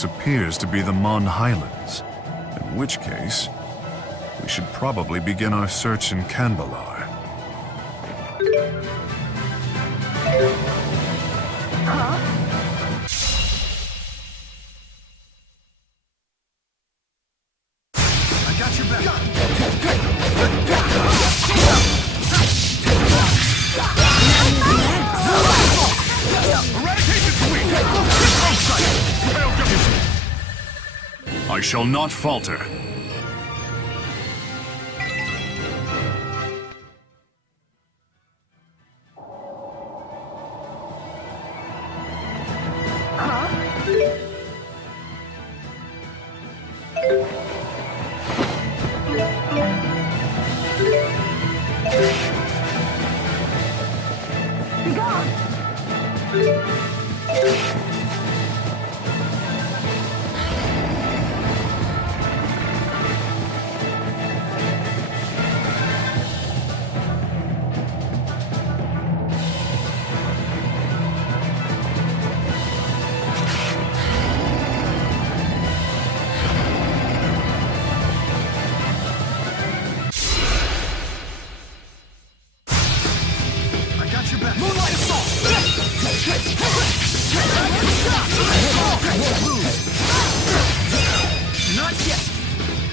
this appears to be the Mon Highlands, in which case, we should probably begin our search in Canbalar. I got your back. Eradication sweep! I shall not falter. Not yet!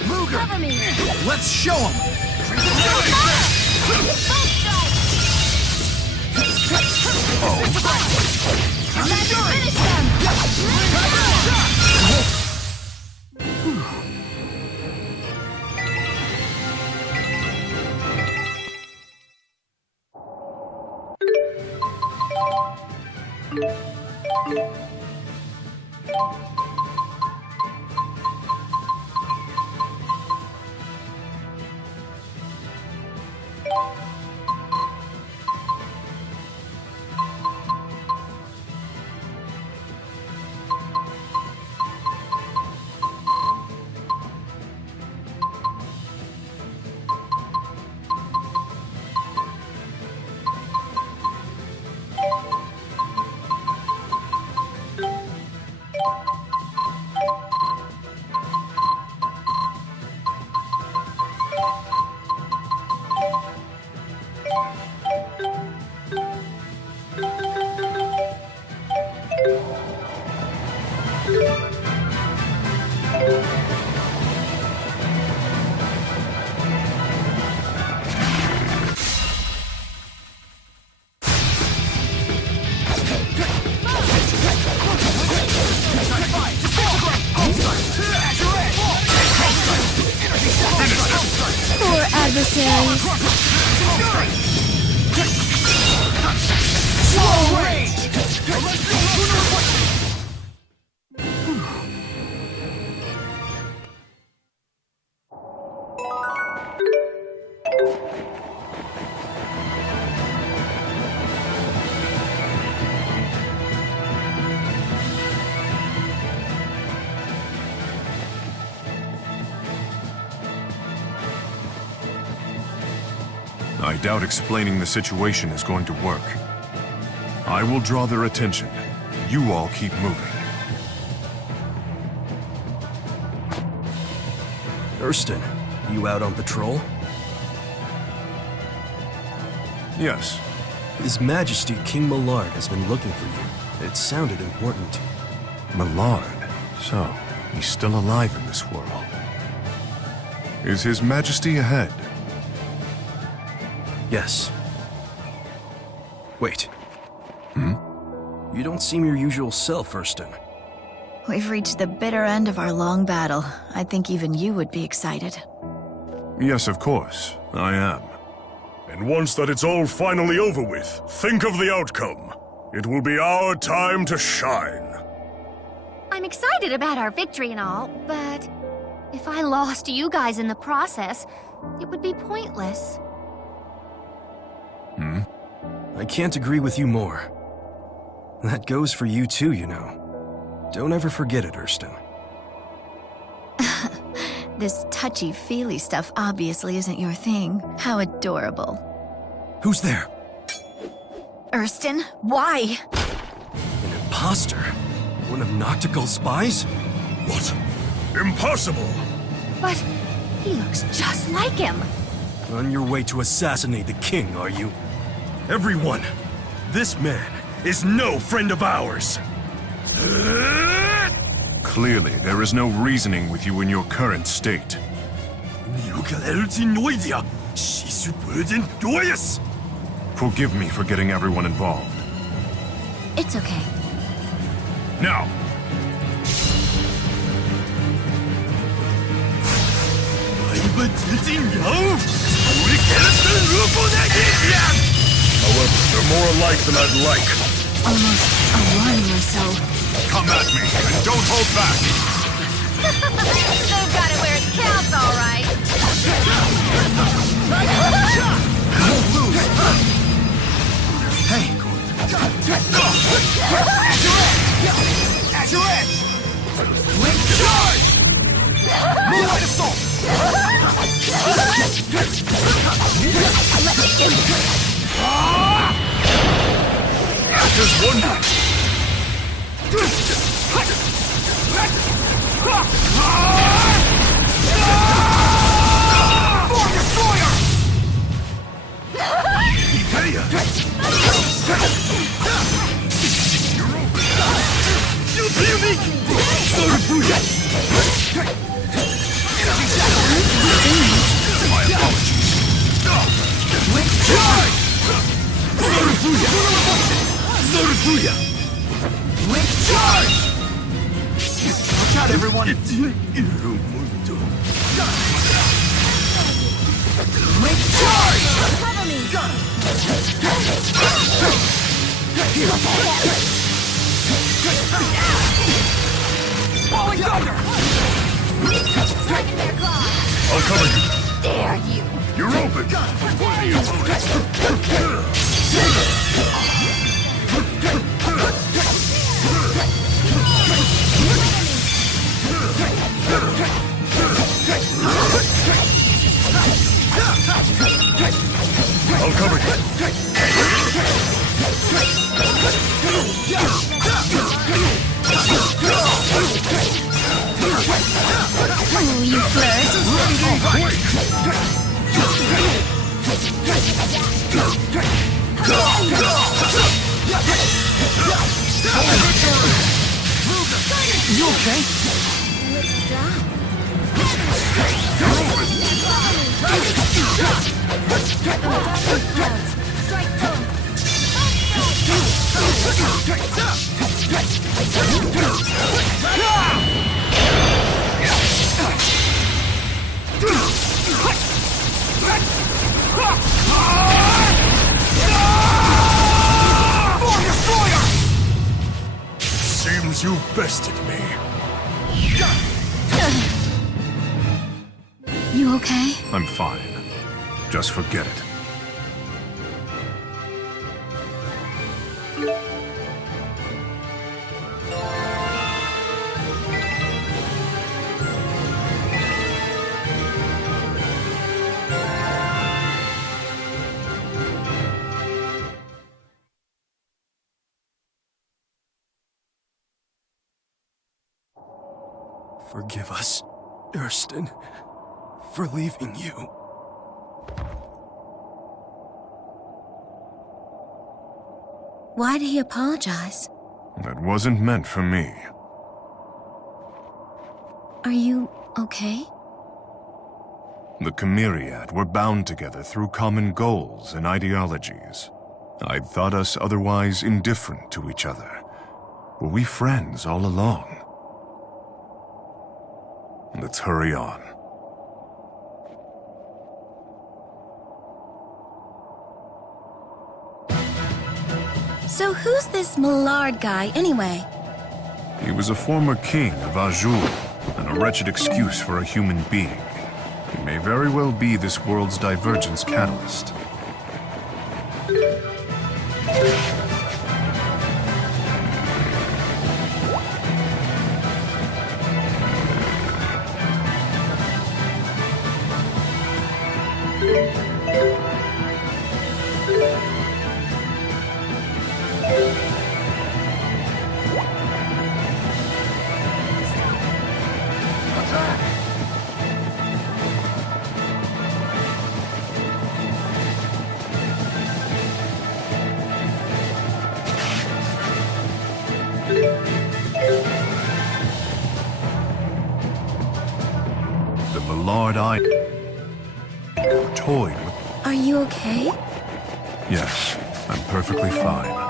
Luger! Cover me! Let's show him! Finish them! Poor adversaries. Slow range! I doubt explaining the situation is going to work. I will draw their attention. You all keep moving. Hurston, you out on patrol? Yes. His Majesty King Millard has been looking for you. It sounded important. Millard. So, he's still alive in this world. Is His Majesty ahead? Yes. Wait. Hmm? You don't seem your usual self, Hurston. We've reached the bitter end of our long battle. I think even you would be excited. Yes, of course. I am. And once that it's all finally over with, think of the outcome. It will be our time to shine. I'm excited about our victory and all, but if I lost you guys in the process, it would be pointless. Hmm? I can't agree with you more. That goes for you too, you know. Don't ever forget it, Hurston. This touchy-feely stuff obviously isn't your thing. How adorable. Who's there? Hurston, why? An imposter? One of Noctigal's spies? What? Impossible! But he looks just like him. On your way to assassinate the king, are you? Everyone, this man is no friend of ours! Clearly, there is no reasoning with you in your current state. Forgive me for getting everyone involved. It's okay. Now! However, they're more alike than I'd like. Almost a run or so. Come at me, and don't hold back! They've got it where it counts, all right. Hey! At your edge! Link charge! Moonlight assault! Just wonder. Form Destroyer! My apologies. Link charge! Link charge! Watch out, everyone! Link charge! Cover me. Falling thunder! Dragon Bear Claw. I'll cover you. Dare you. You're open. For the opponent. I'll cover you. Oh, you You okay? Form Destroyer! Seems you bested me. You okay? I'm fine. Just forget it. Forgive us, Erston, for leaving you. Why'd he apologize? That wasn't meant for me. Are you okay? The Chimeriad were bound together through common goals and ideologies. I'd thought us otherwise indifferent to each other. Were we friends all along? Let's hurry on. So who's this Millard guy, anyway? He was a former king of Azul, and a wretched excuse for a human being. He may very well be this world's divergence catalyst. hard-eyed, toyed with... Are you okay? Yes, I'm perfectly fine.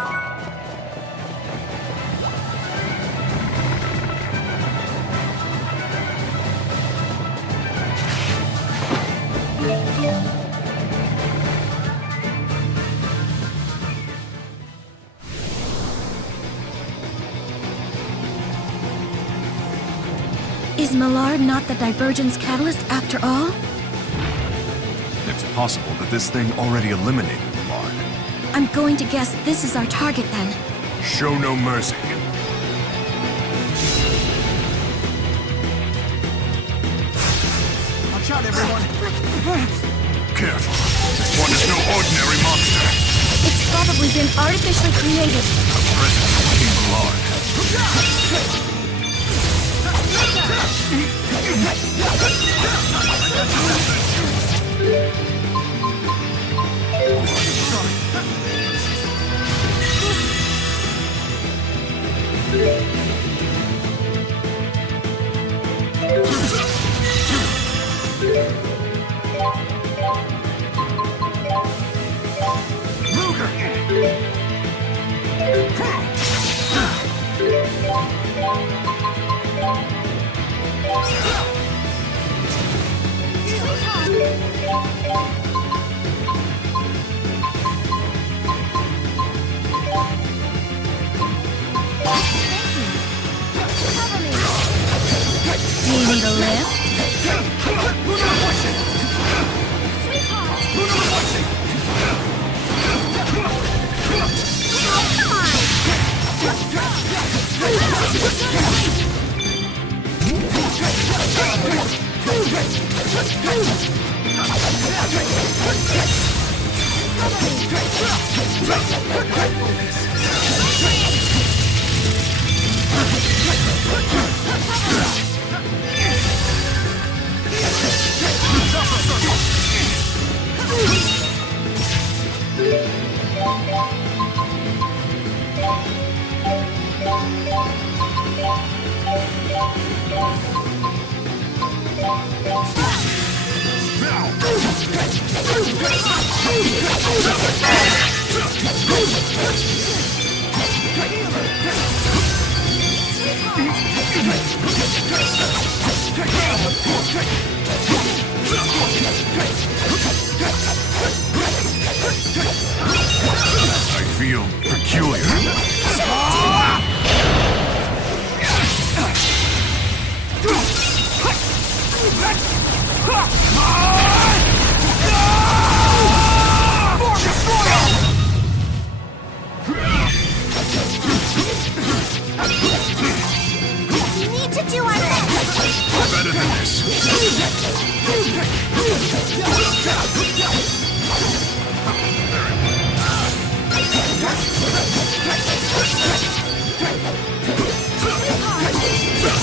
Is Millard not the divergence catalyst after all? It's possible that this thing already eliminated Millard. I'm going to guess this is our target then. Show no mercy. Watch out, everyone! Careful. This one is no ordinary monster. It's probably been artificially created. A presence from King Millard. Do you need a lift? I feel peculiar. We need to do our best. Better than this.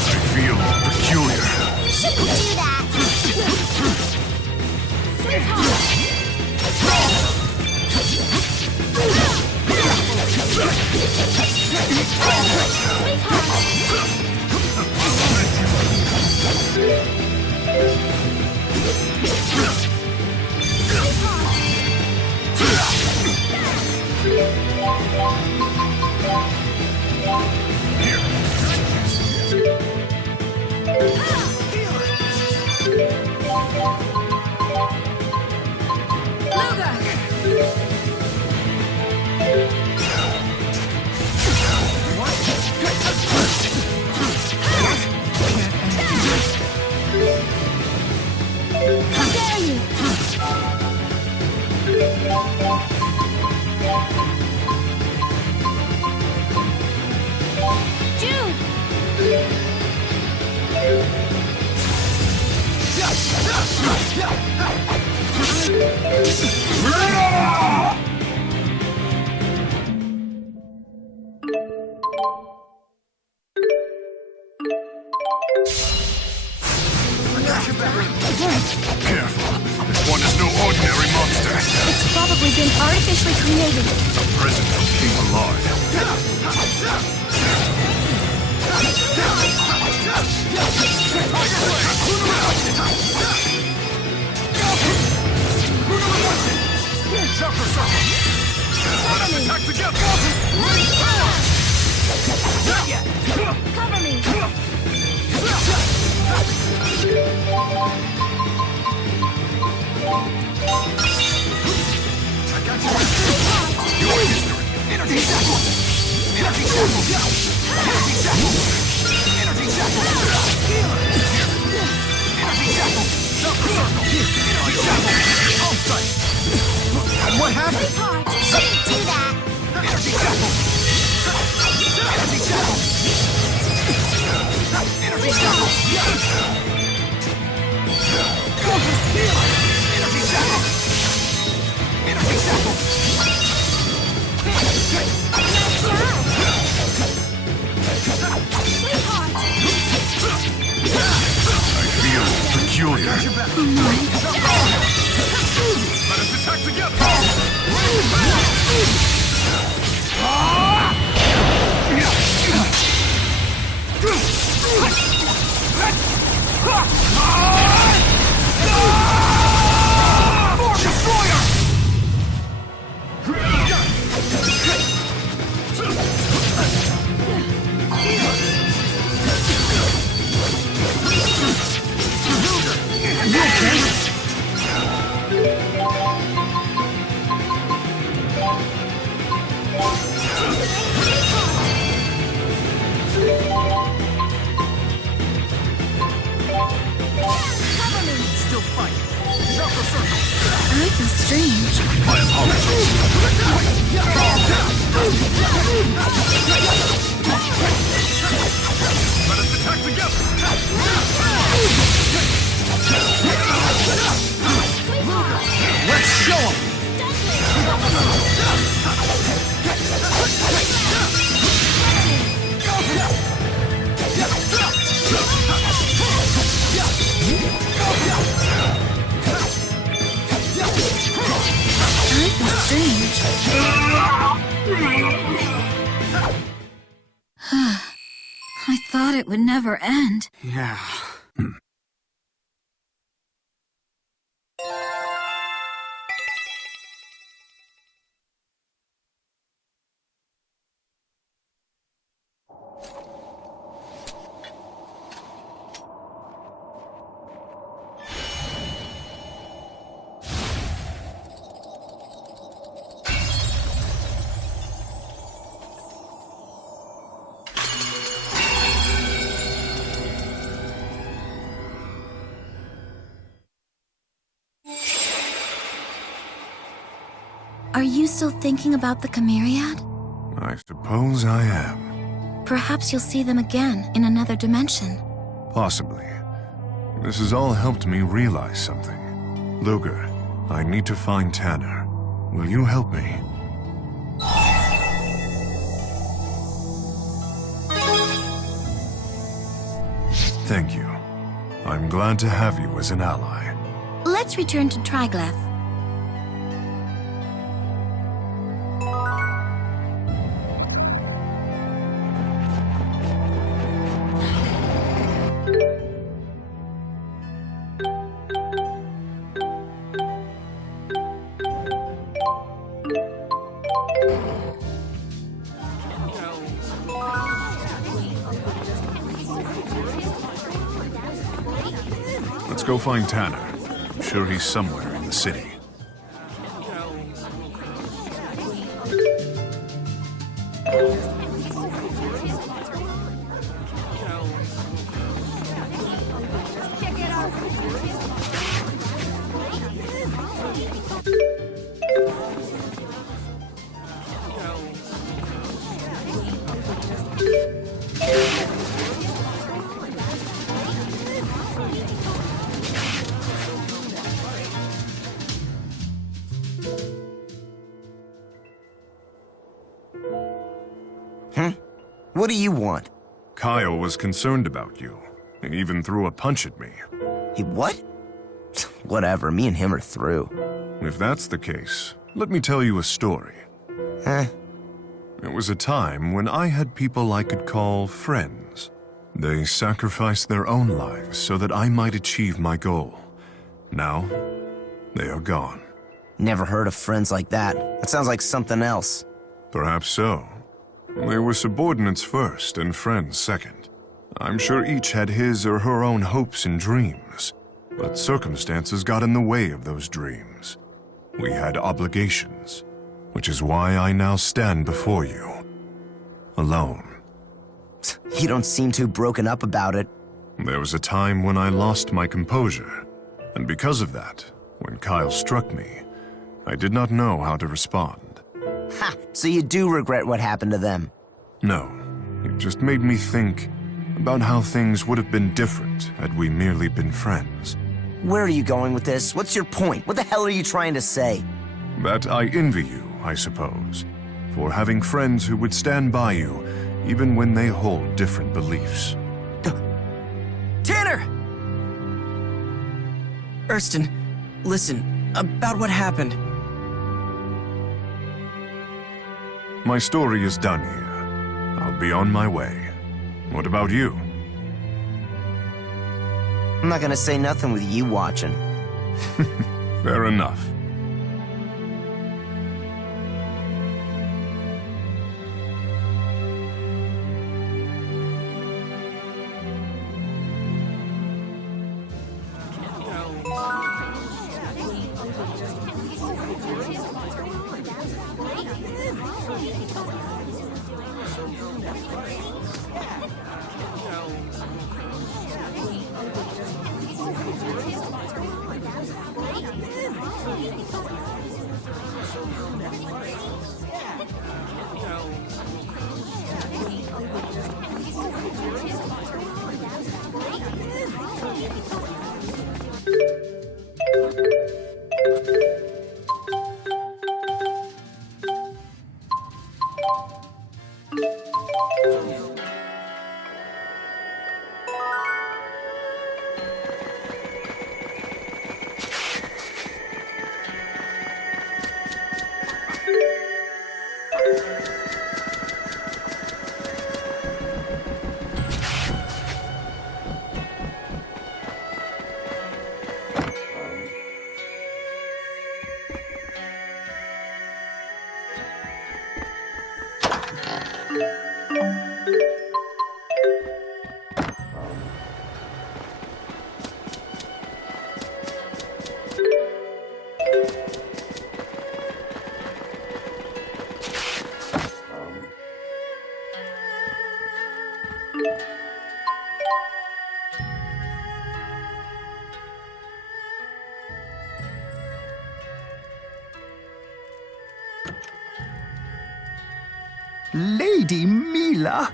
I feel peculiar. Shouldn't do that. How dare you! Jude! Careful. This one is no ordinary monster. It's probably been artificially created. A present from King Millard. Energy shackle! Energy shackle! Energy shackle! Energy shackle! Healer! Energy shackle! Chakra circle! Energy shackle! Home strike! What happened? Shouldn't do that. Energy shackle! Energy shackle! Energy shackle! Healer! Energy shackle! Energy shackle! I feel peculiar. Let us attack together! Form Destroyer! Still fight. Chakra circle. I feel strange. My apologies. Let us attack together! Let's show 'em! I feel strange. I thought it would never end. Yeah. Are you still thinking about the Chimeriad? I suppose I am. Perhaps you'll see them again in another dimension. Possibly. This has all helped me realize something. Luger, I need to find Tanner. Will you help me? Thank you. I'm glad to have you as an ally. Let's return to Triglav. Let's go find Tanner. I'm sure he's somewhere in the city. What do you want? Kyle was concerned about you. He even threw a punch at me. He what? Whatever, me and him are through. If that's the case, let me tell you a story. Huh? It was a time when I had people I could call friends. They sacrificed their own lives so that I might achieve my goal. Now, they are gone. Never heard of friends like that. That sounds like something else. Perhaps so. They were subordinates first and friends second. I'm sure each had his or her own hopes and dreams. But circumstances got in the way of those dreams. We had obligations, which is why I now stand before you. Alone. You don't seem too broken up about it. There was a time when I lost my composure, and because of that, when Kyle struck me, I did not know how to respond. Ha! So you do regret what happened to them? No, it just made me think about how things would have been different had we merely been friends. Where are you going with this? What's your point? What the hell are you trying to say? That I envy you, I suppose, for having friends who would stand by you even when they hold different beliefs. Tanner! Erston, listen, about what happened. My story is done here. I'll be on my way. What about you? I'm not gonna say nothing with you watching. Fair enough. Lady Mila,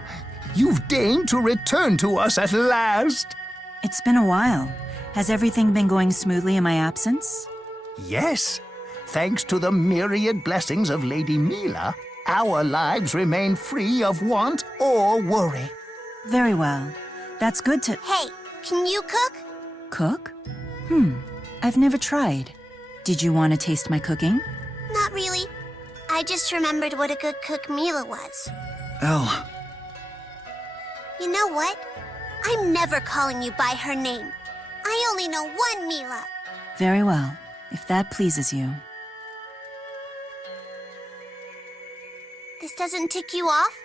you've deigned to return to us at last. It's been a while. Has everything been going smoothly in my absence? Yes. Thanks to the myriad blessings of Lady Mila, our lives remain free of want or worry. Very well. That's good to... Hey, can you cook? Cook? I've never tried. Did you want to taste my cooking? Not really. I just remembered what a good cook Mila was. Elle. You know what? I'm never calling you by her name. I only know one Mila. Very well, if that pleases you. This doesn't tick you off?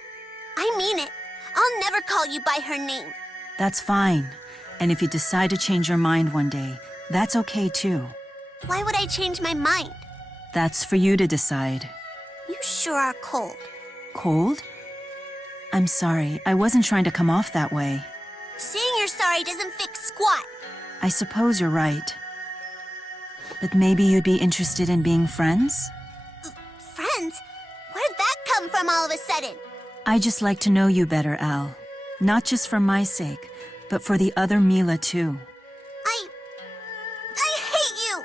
I mean it. I'll never call you by her name. That's fine. And if you decide to change your mind one day, that's okay too. Why would I change my mind? That's for you to decide. You sure are cold. Cold? I'm sorry, I wasn't trying to come off that way. Saying you're sorry doesn't fix squat. I suppose you're right. But maybe you'd be interested in being friends? Friends? Where'd that come from all of a sudden? I just like to know you better, Al. Not just for my sake, but for the other Mila too. I hate you!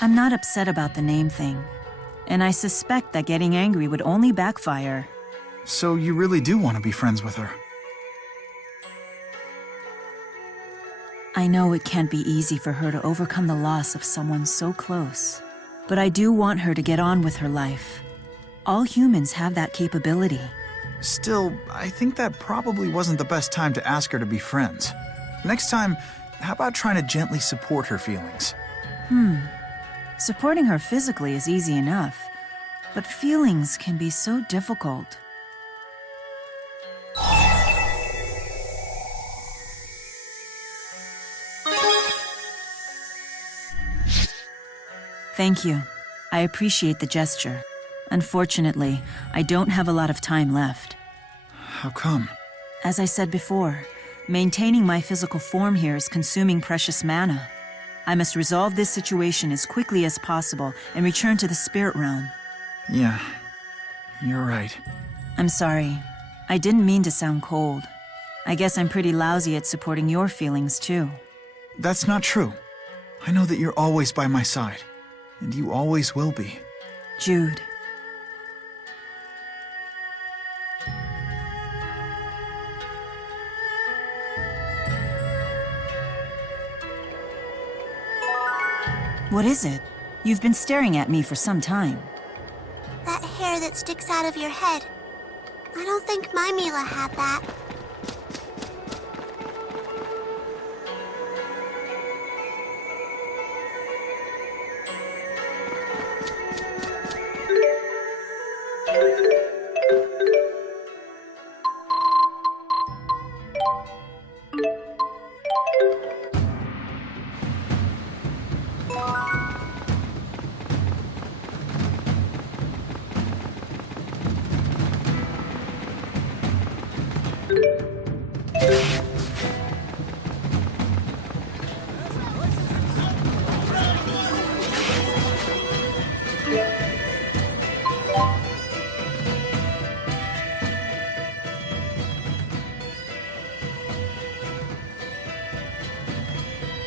I'm not upset about the name thing. And I suspect that getting angry would only backfire. So you really do want to be friends with her? I know it can't be easy for her to overcome the loss of someone so close. But I do want her to get on with her life. All humans have that capability. Still, I think that probably wasn't the best time to ask her to be friends. Next time, how about trying to gently support her feelings? Supporting her physically is easy enough, but feelings can be so difficult. Thank you. I appreciate the gesture. Unfortunately, I don't have a lot of time left. How come? As I said before, maintaining my physical form here is consuming precious mana. I must resolve this situation as quickly as possible and return to the spirit realm. Yeah, you're right. I'm sorry. I didn't mean to sound cold. I guess I'm pretty lousy at supporting your feelings, too. That's not true. I know that you're always by my side, and you always will be. Jude. What is it? You've been staring at me for some time. That hair that sticks out of your head. I don't think my Mila had that.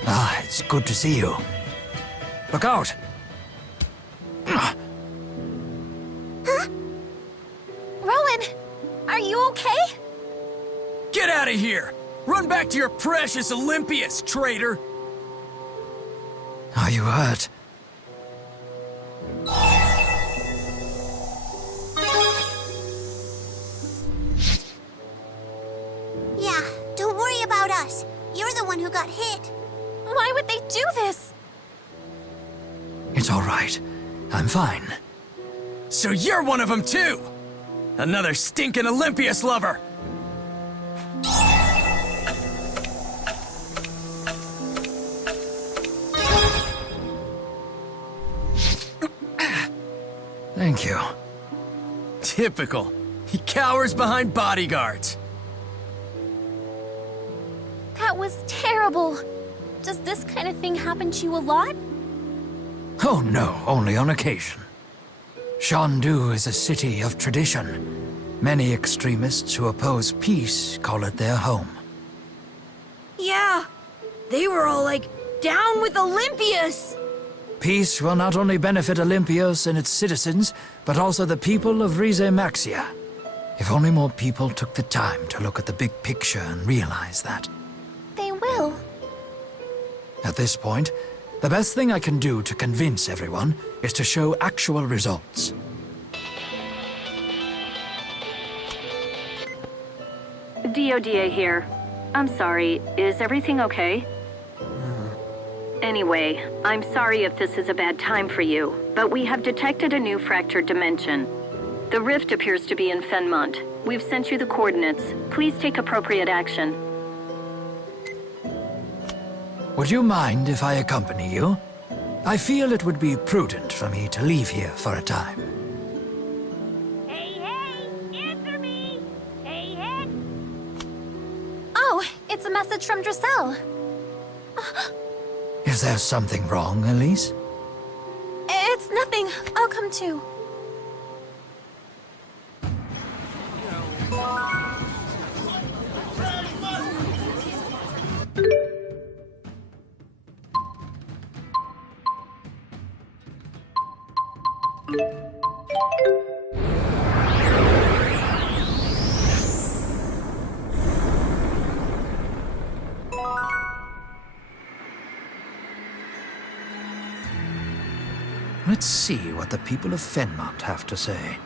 Ah, it's good to see you. Look out! Rowan, are you okay? Get out of here! Run back to your precious Olympias, traitor! Are you hurt? Yeah, don't worry about us. You're the one who got hit. Why would they do this? It's all right. I'm fine. So you're one of them too! Another stinking Olympias lover! Thank you. Typical. He cowers behind bodyguards. That was terrible. Does this kind of thing happen to you a lot? Oh no, only on occasion. Shandu is a city of tradition. Many extremists who oppose peace call it their home. Yeah, they were all like, down with Olympias! Peace will not only benefit Olympios and its citizens, but also the people of Rize Maxia. If only more people took the time to look at the big picture and realize that. They will. At this point, the best thing I can do to convince everyone is to show actual results. DODA here. I'm sorry, is everything okay? Anyway, I'm sorry if this is a bad time for you, but we have detected a new fractured dimension. The rift appears to be in Fenmont. We've sent you the coordinates. Please take appropriate action. Would you mind if I accompany you? I feel it would be prudent for me to leave here for a time. Hey, answer me! Hey. Oh, it's a message from Drissel. Is there something wrong, Elise? It's nothing. I'll come too. Let's see what the people of Fenmont have to say.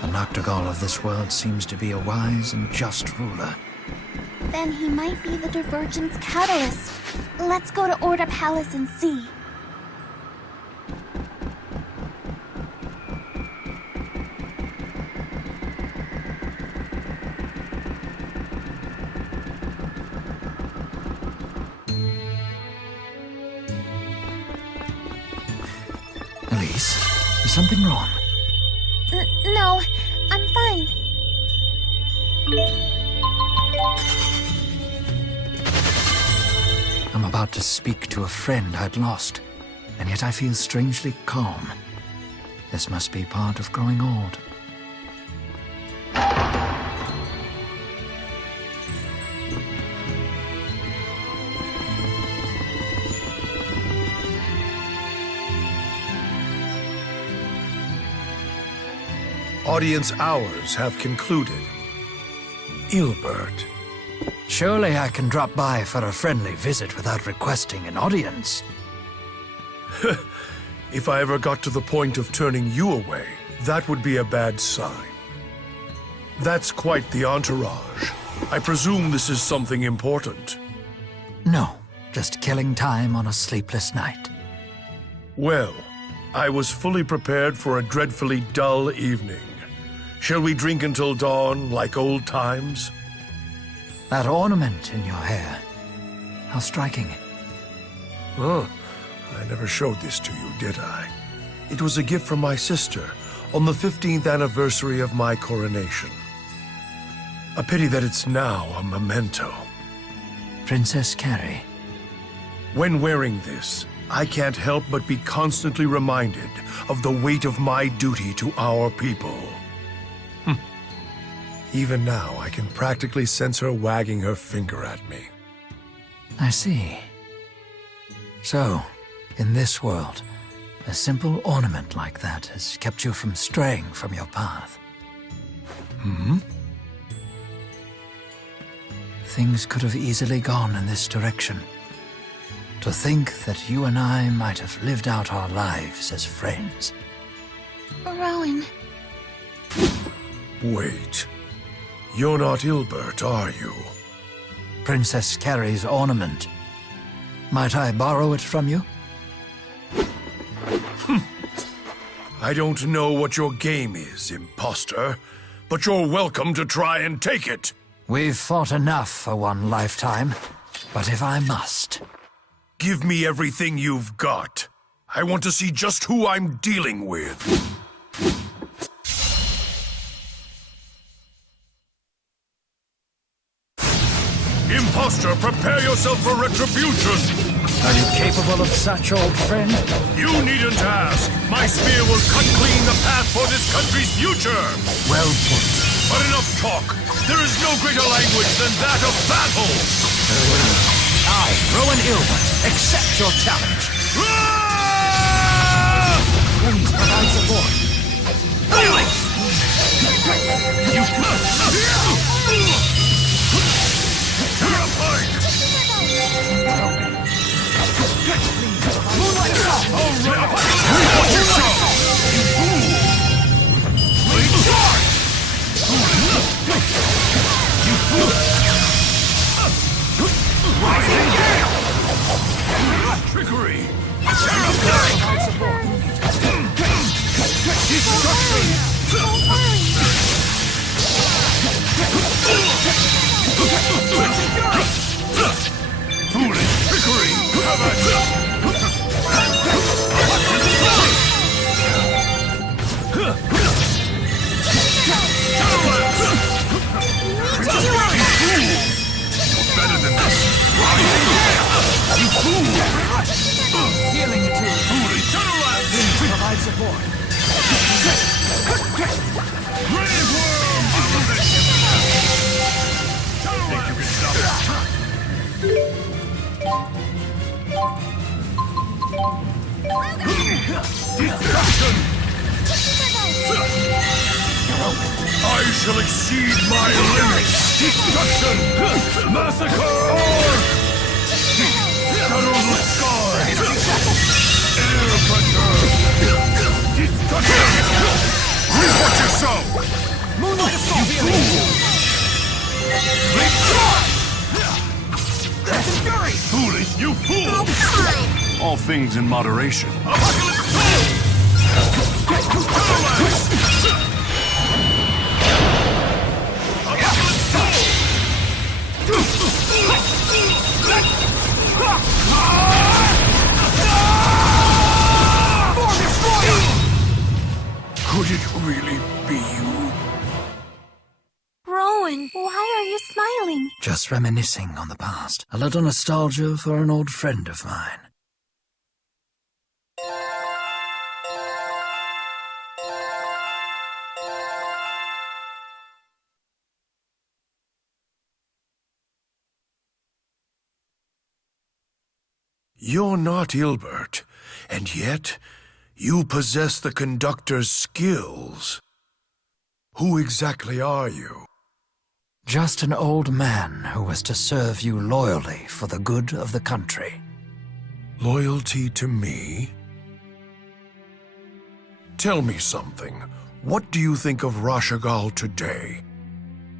The Nocturgal of this world seems to be a wise and just ruler. Then he might be the divergence catalyst. Let's go to Order Palace and see. Elise, is something wrong? No, I'm fine. I'm about to speak to a friend I'd lost, and yet I feel strangely calm. This must be part of growing old. Audience hours have concluded. Ilbert. Surely I can drop by for a friendly visit without requesting an audience. If I ever got to the point of turning you away, that would be a bad sign. That's quite the entourage. I presume this is something important. No, just killing time on a sleepless night. Well, I was fully prepared for a dreadfully dull evening. Shall we drink until dawn, like old times? That ornament in your hair. How striking. Oh, I never showed this to you, did I? It was a gift from my sister on the 15th anniversary of my coronation. A pity that it's now a memento. Princess Carrie. When wearing this, I can't help but be constantly reminded of the weight of my duty to our people. Even now, I can practically sense her wagging her finger at me. I see. So, in this world, a simple ornament like that has kept you from straying from your path. Hmm? Things could have easily gone in this direction. To think that you and I might have lived out our lives as friends. Rowan. Wait. You're not Ilbert, are you? Princess Carrie's ornament. Might I borrow it from you? I don't know what your game is, imposter, but you're welcome to try and take it. We've fought enough for one lifetime, but if I must... Give me everything you've got. I want to see just who I'm dealing with. Imposter, prepare yourself for retribution! Are you capable of such, old friend? You needn't ask. My spear will cut clean the path for this country's future! Well put. But enough talk. There is no greater language than that of battle! I, Rowan Ilbert, accept your challenge. Please provide support. Moonlight shot! Watch yourself! You fool! Blade charge! You fool! Rising gale! Trickery! Destruction! Foolish trickery! Better than this! You fool! Healing it to you. Foolish Shadowlands! Please provide support. Grave worm! Think you can stop this? Destruction! I shall exceed my limits! Destruction! Massacre! Shadow the sky! Air pressure! Destruction! Report yourself! things in moderation. Could it really be you? Rowan, why are you smiling? Just reminiscing on the past. A little nostalgia for an old friend of mine. You're not Ilbert, and yet you possess the conductor's skills. Who exactly are you? Just an old man who was to serve you loyally for the good of the country. Loyalty to me? Tell me something. What do you think of Rashagal today?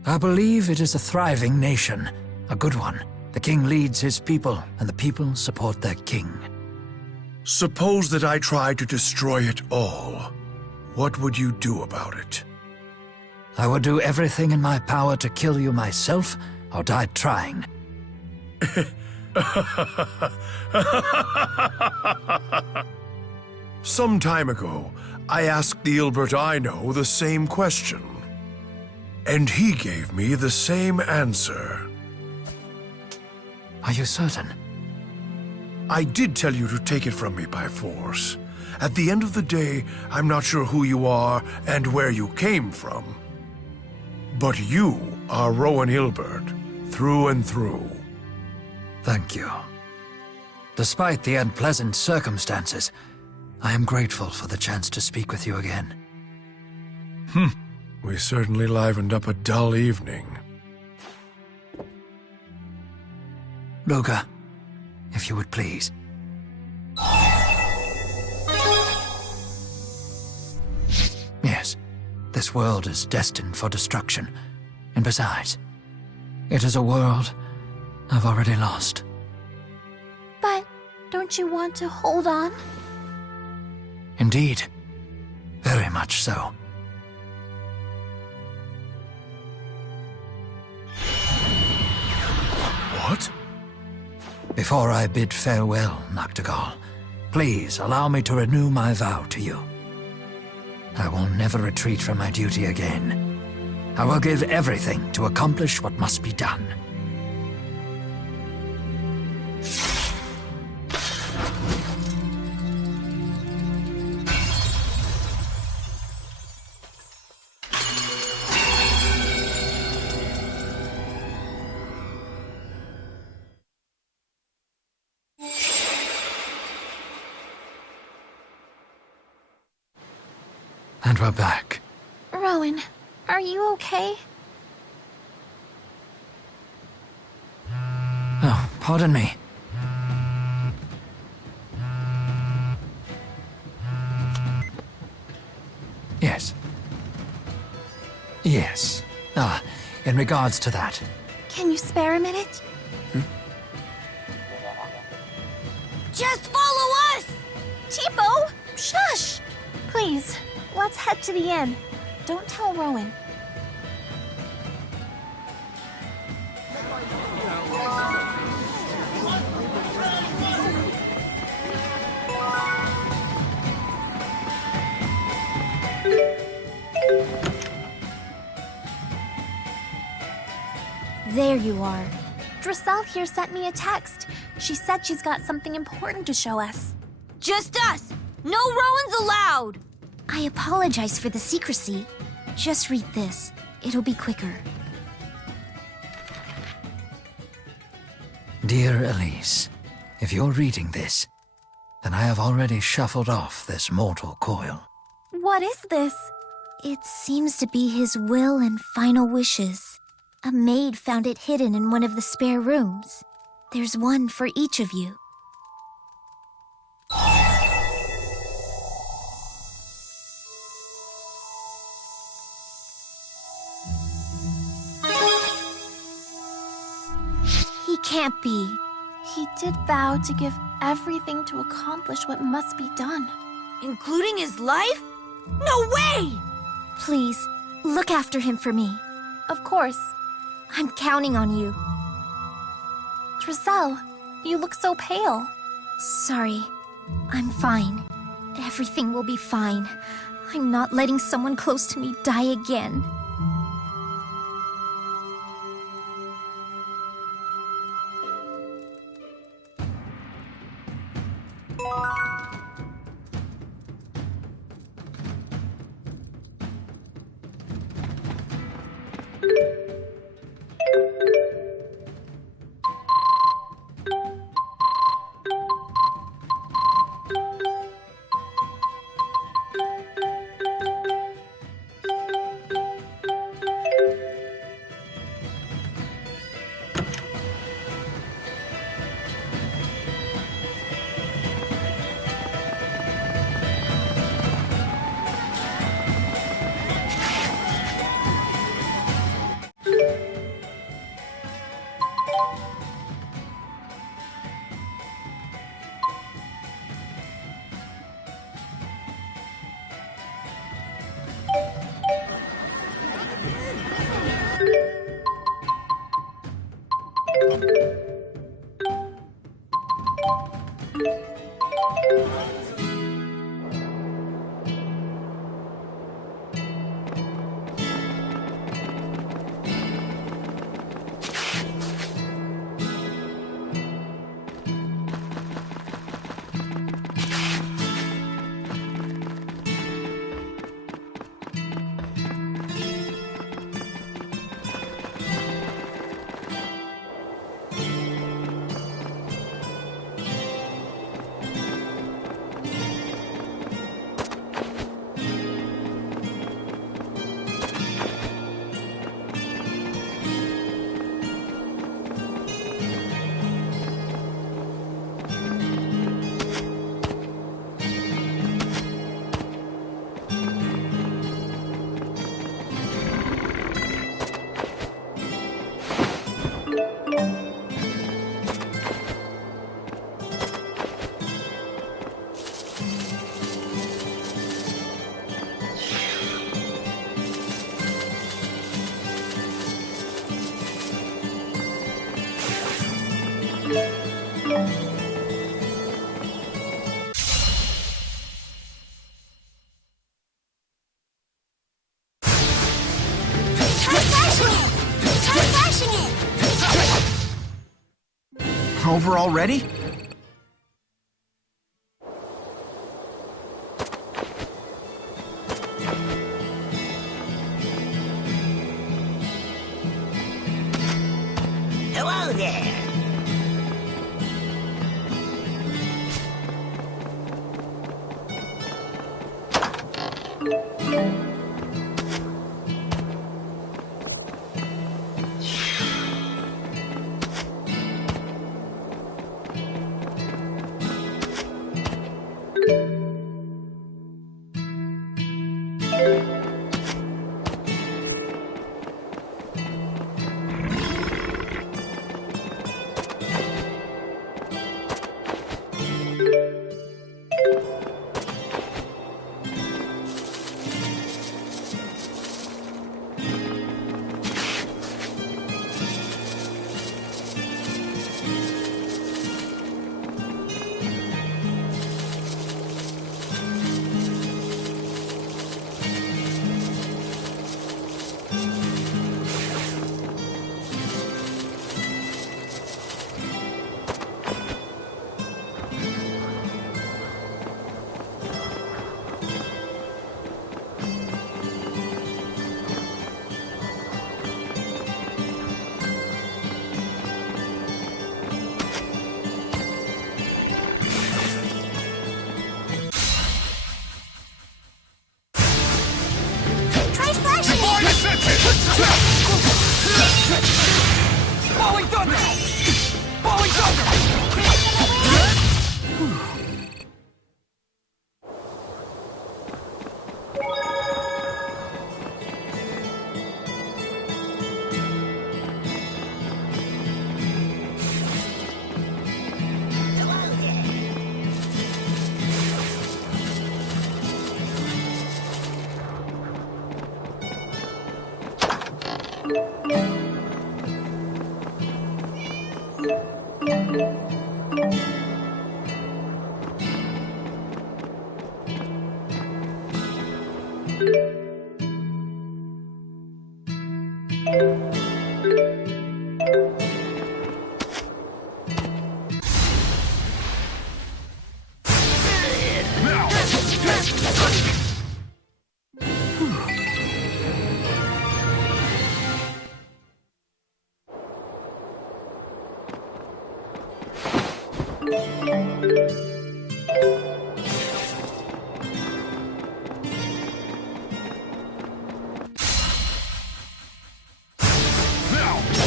I believe it is a thriving nation, a good one. The king leads his people, and the people support their king. Suppose that I try to destroy it all. What would you do about it? I would do everything in my power to kill you myself, or die trying. Some time ago, I asked the Ilbert I know the same question. And he gave me the same answer. Are you certain? I did tell you to take it from me by force. At the end of the day, I'm not sure who you are and where you came from. But you are Rowan Ilbert, through and through. Thank you. Despite the unpleasant circumstances, I am grateful for the chance to speak with you again. We certainly livened up a dull evening. Luca, if you would please. Yes, this world is destined for destruction. And besides, it is a world I've already lost. But don't you want to hold on? Indeed, very much so. What? Before I bid farewell, Noctigal, please allow me to renew my vow to you. I will never retreat from my duty again. I will give everything to accomplish what must be done. And we're back. Rowan, are you okay? Oh, pardon me. Yes. Yes. In regards to that. Can you spare a minute? Just follow us! Tipo! Shush! Please, let's head to the inn. Don't tell Rowan. There you are. Dressel here sent me a text. She said she's got something important to show us. Just us! No Rowans allowed! I apologize for the secrecy. Just read this. It'll be quicker. Dear Elise, if you're reading this, then I have already shuffled off this mortal coil. What is this? It seems to be his will and final wishes. A maid found it hidden in one of the spare rooms. There's one for each of you. He can't be. He did vow to give everything to accomplish what must be done. Including his life? No way! Please, look after him for me. Of course. I'm counting on you. Giselle, you look so pale. Sorry. I'm fine. Everything will be fine. I'm not letting someone close to me die again. Over already? Hello there.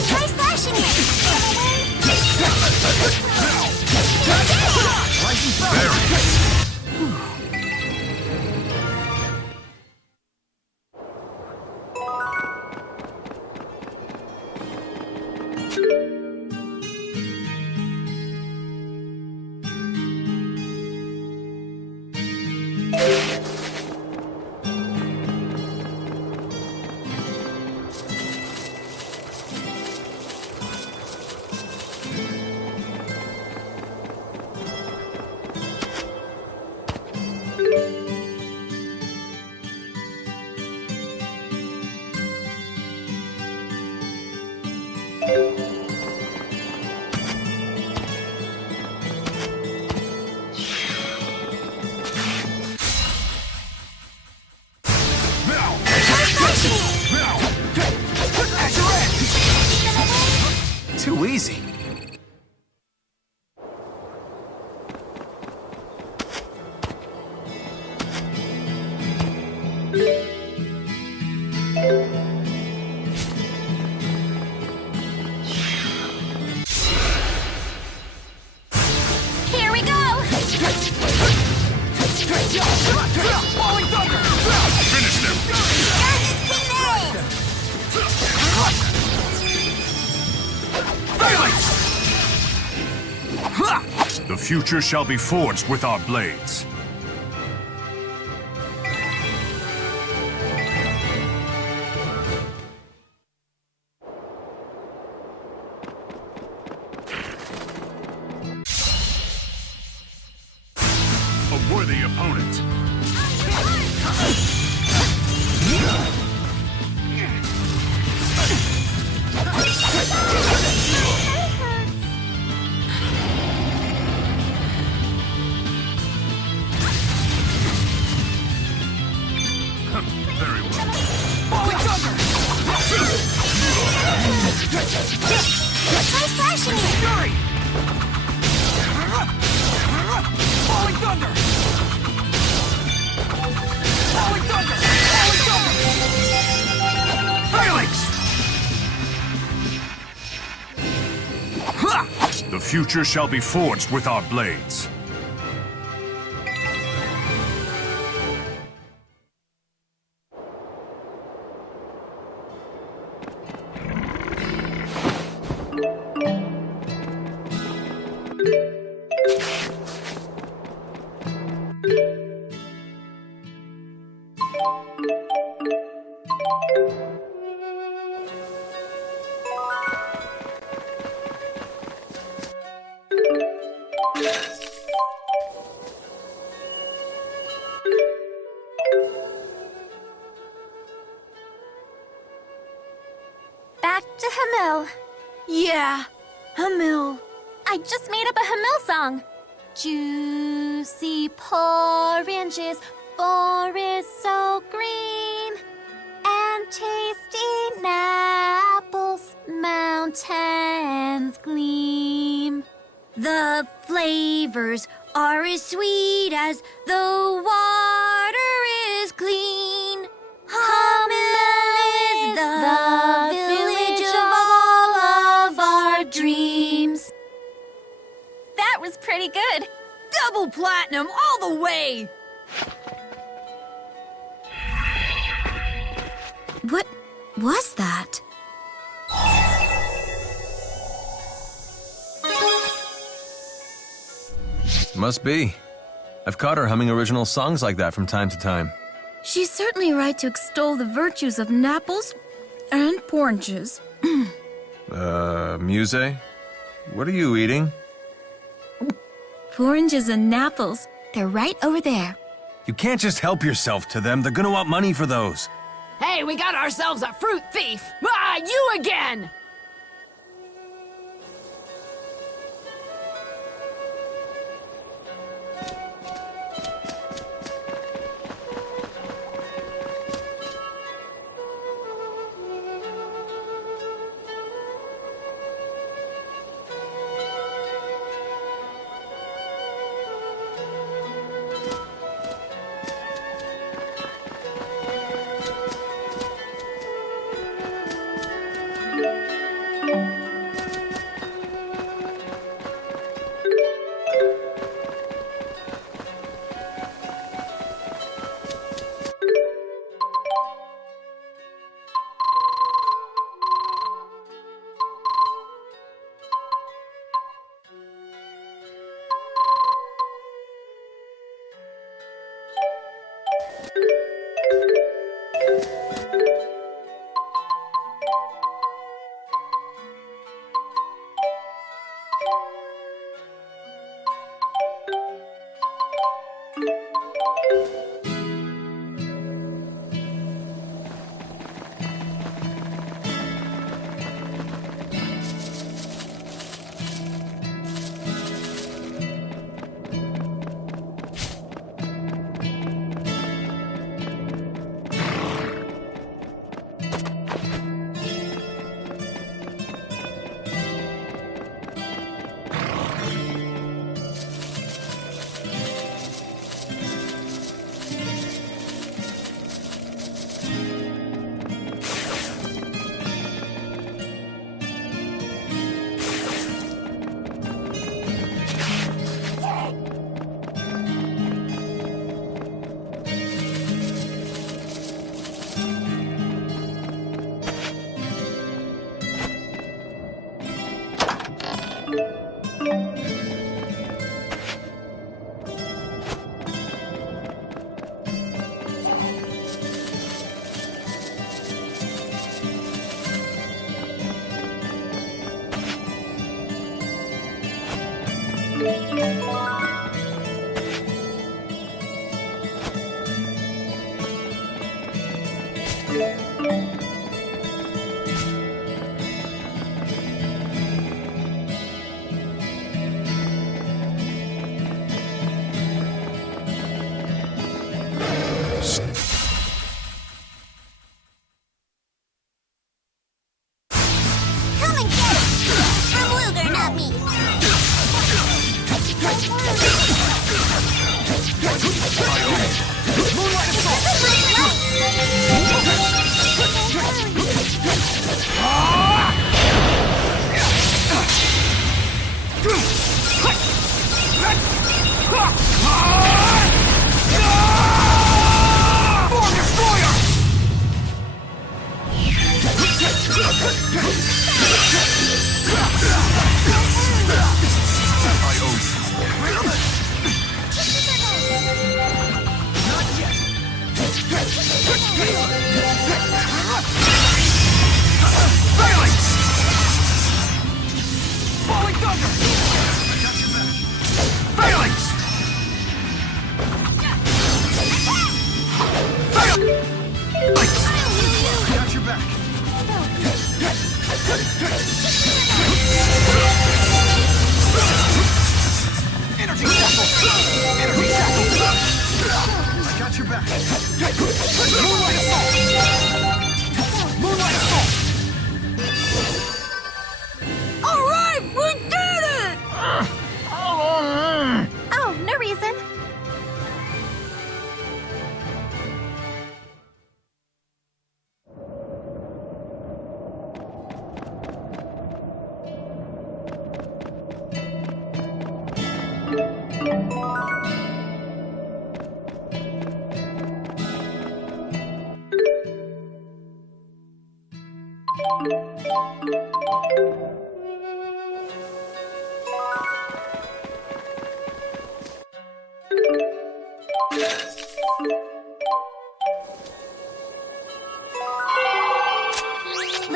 Try slashing it! Too easy. Here we go! Finish them! The future shall be forged with our blades. A worthy opponent. Very well. Try slashing it! Falling thunder! Falling thunder! Falling thunder! The future shall be forged with our blades. Back to Hamil. Yeah, Hamil. I just made up a Hamil song. Juicy oranges, forest so green, and tasty apples, mountains gleam. The flavors are as sweet as the water is clean. Hamil is the village of all of our dreams. That was pretty good. Double platinum all the way! What was that? Must be. I've caught her humming original songs like that from time to time. She's certainly right to extol the virtues of Napples And oranges. Muse? What are you eating? Oranges and apples. They're right over there. You can't just help yourself to them. They're gonna want money for those. Hey, we got ourselves a fruit thief! Ah, you again!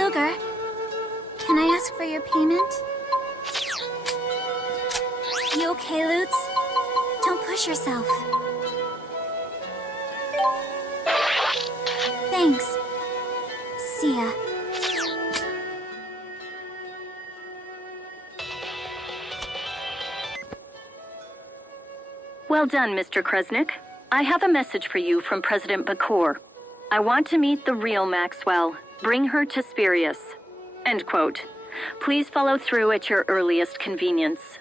Luger, can I ask for your payment? You okay, Lutz? Don't push yourself. Thanks. See ya. Well done, Mr. Kresnik. I have a message for you from President Bakor. I want to meet the real Maxwell. Bring her to Spirius. End quote. Please follow through at your earliest convenience.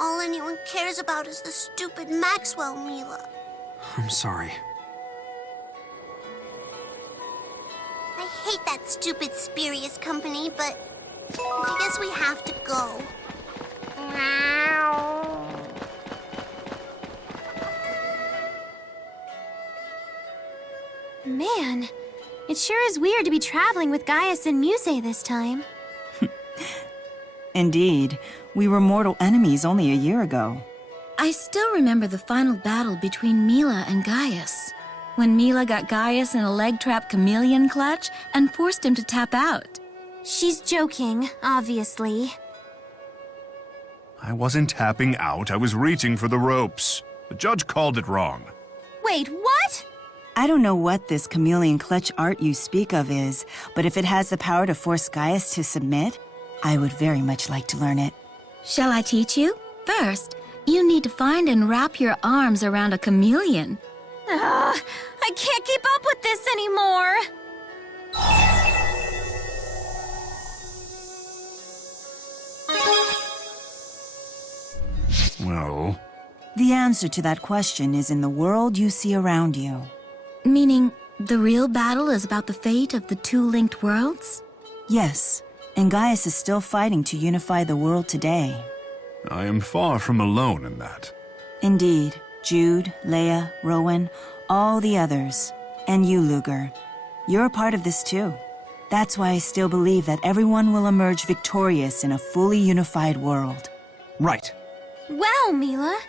All anyone cares about is the stupid Maxwell, Mila. I'm sorry. I hate that stupid Spirius company, but I guess we have to go. Man, it sure is weird to be traveling with Gaius and Muse this time. Indeed, we were mortal enemies only a year ago. I still remember the final battle between Mila and Gaius, when Mila got Gaius in a leg-trap chameleon clutch and forced him to tap out. She's joking, obviously. I wasn't tapping out, I was reaching for the ropes. The judge called it wrong. Wait, what? I don't know what this chameleon clutch art you speak of is, but if it has the power to force Gaius to submit, I would very much like to learn it. Shall I teach you? First, you need to find and wrap your arms around a chameleon. I can't keep up with this anymore. Well? The answer to that question is in the world you see around you. Meaning, the real battle is about the fate of the two linked worlds? Yes, and Gaius is still fighting to unify the world today. I am far from alone in that. Indeed, Jude, Leia, Rowan, all the others, and you, Luger. You're a part of this too. That's why I still believe that everyone will emerge victorious in a fully unified world. Right. Well, Mila,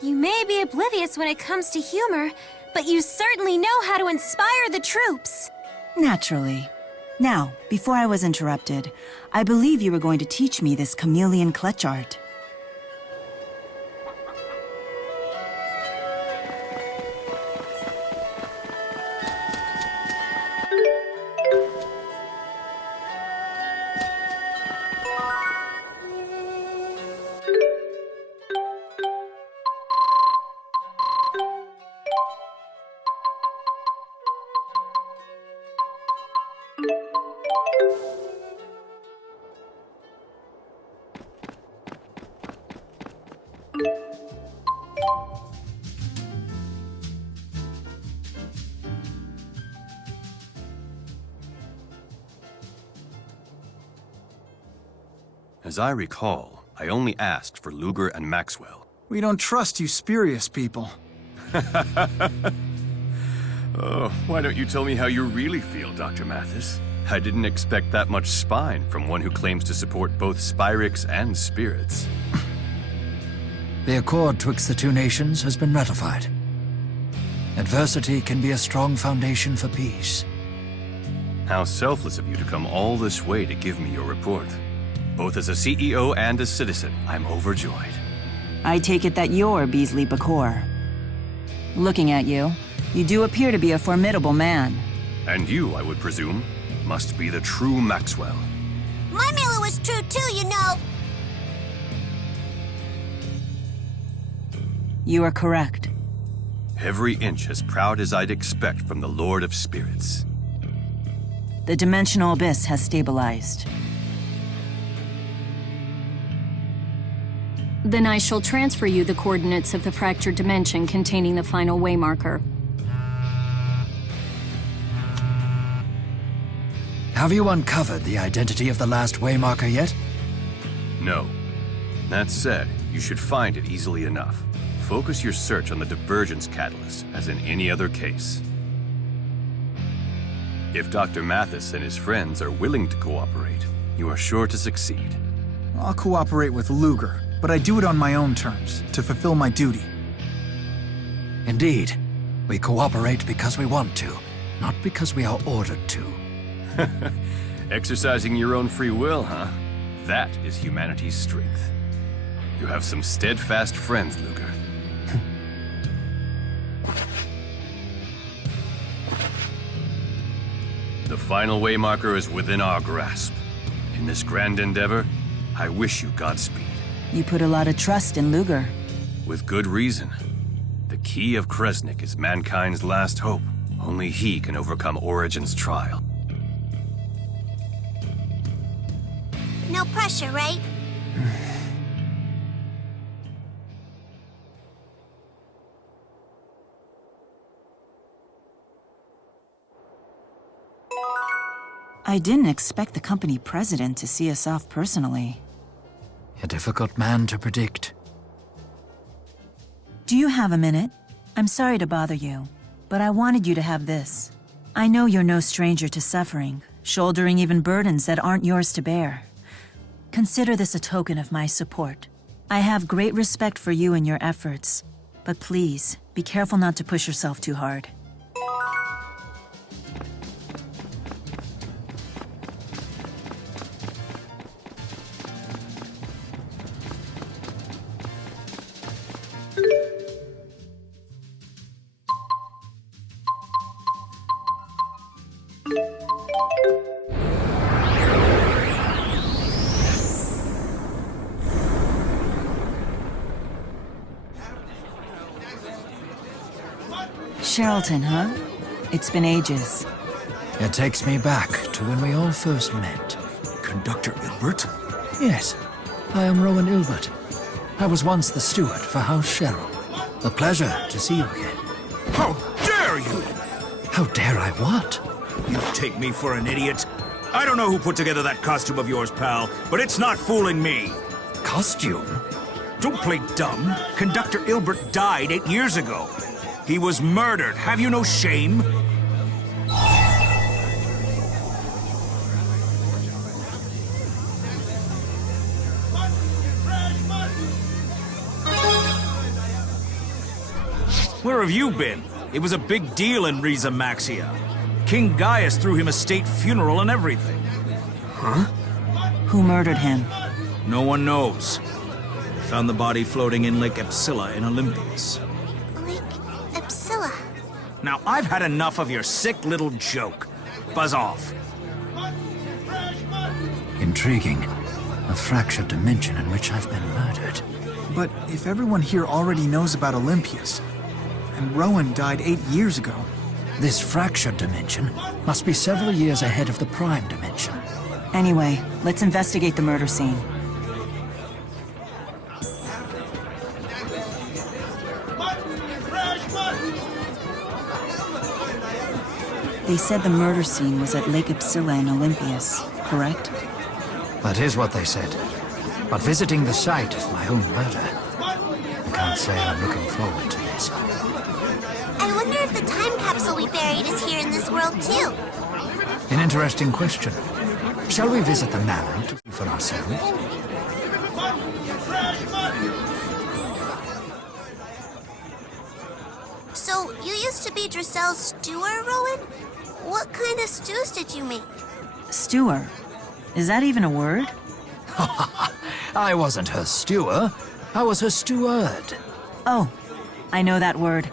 you may be oblivious when it comes to humor, but you certainly know how to inspire the troops. Naturally. Now, before I was interrupted, I believe you were going to teach me this chameleon clutch art. As I recall, I only asked for Luger and Maxwell. We don't trust you Spirius people. Oh, why don't you tell me how you really feel, Dr. Mathis? I didn't expect that much spine from one who claims to support both Spyrix and spirits. The accord twixt the two nations has been ratified. Adversity can be a strong foundation for peace. How selfless of you to come all this way to give me your report. Both as a CEO and a citizen, I'm overjoyed. I take it that you're Beasley Bakor. Looking at you, you do appear to be a formidable man. And you, I would presume, must be the true Maxwell. My Mila was true too, you know. You are correct. Every inch as proud as I'd expect from the Lord of Spirits. The dimensional abyss has stabilized. Then I shall transfer you the coordinates of the fractured dimension containing the final waymarker. Have you uncovered the identity of the last waymarker yet? No. That said, you should find it easily enough. Focus your search on the divergence catalyst, as in any other case. If Dr. Mathis and his friends are willing to cooperate, you are sure to succeed. I'll cooperate with Luger, but I do it on my own terms, to fulfill my duty. Indeed. We cooperate because we want to, not because we are ordered to. Exercising your own free will, huh? That is humanity's strength. You have some steadfast friends, Luger. The final waymarker is within our grasp. In this grand endeavor, I wish you Godspeed. You put a lot of trust in Luger. With good reason. The key of Kresnik is mankind's last hope. Only he can overcome Origin's trial. No pressure, right? I didn't expect the company president to see us off personally. A difficult man to predict. Do you have a minute? I'm sorry to bother you, but I wanted you to have this. I know you're no stranger to suffering, shouldering even burdens that aren't yours to bear. Consider this a token of my support. I have great respect for you and your efforts, but please, be careful not to push yourself too hard. Charlton, huh? It's been ages. It takes me back to when we all first met. Conductor Ilbert? Yes, I am Rowan Ilbert. I was once the steward for House Cheryl. A pleasure to see you again. How dare you! How dare I what? You take me for an idiot? I don't know who put together that costume of yours, pal, but it's not fooling me. Costume? Don't play dumb. Conductor Ilbert died 8 years ago. He was murdered. Have you no shame? Where have you been? It was a big deal in Riza Maxia. King Gaius threw him a state funeral and everything. Huh? Who murdered him? No one knows. They found the body floating in Lake Xillia in Olympias. Now, I've had enough of your sick little joke. Buzz off. Intriguing. A fractured dimension in which I've been murdered. But if everyone here already knows about Olympias, and Rowan died 8 years ago... This fractured dimension must be several years ahead of the prime dimension. Anyway, let's investigate the murder scene. They said the murder scene was at Lake Xillia in Olympias, correct? That is what they said. But visiting the site of my own murder, I can't say I'm looking forward to this. I wonder if the time capsule we buried is here in this world too. An interesting question. Shall we visit the manor to see for ourselves? So, you used to be Drisselle's steward, Rowan? What kind of stews did you make? Steward? Is that even a word? I wasn't her steward. I was her steward. Oh, I know that word.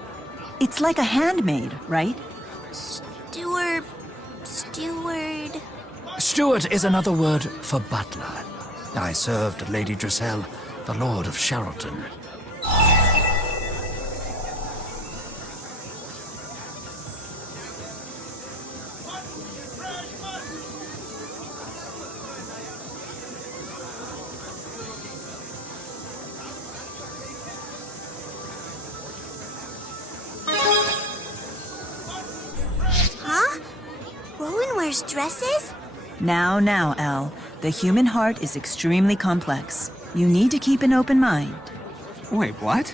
It's like a handmaid, right? Steward... Steward is another word for butler. I served Lady Drisselle, the Lord of Charlton. Dresses? Now, Elle. The human heart is extremely complex. You need to keep an open mind. Wait, what?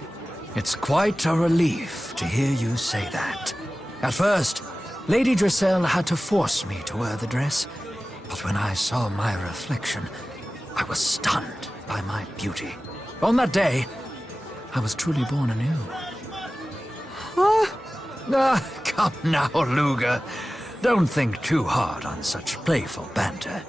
It's quite a relief to hear you say that. At first, Lady Drisselle had to force me to wear the dress, but when I saw my reflection, I was stunned by my beauty. On that day, I was truly born anew. Huh? Ah, come now, Luger. Don't think too hard on such playful banter.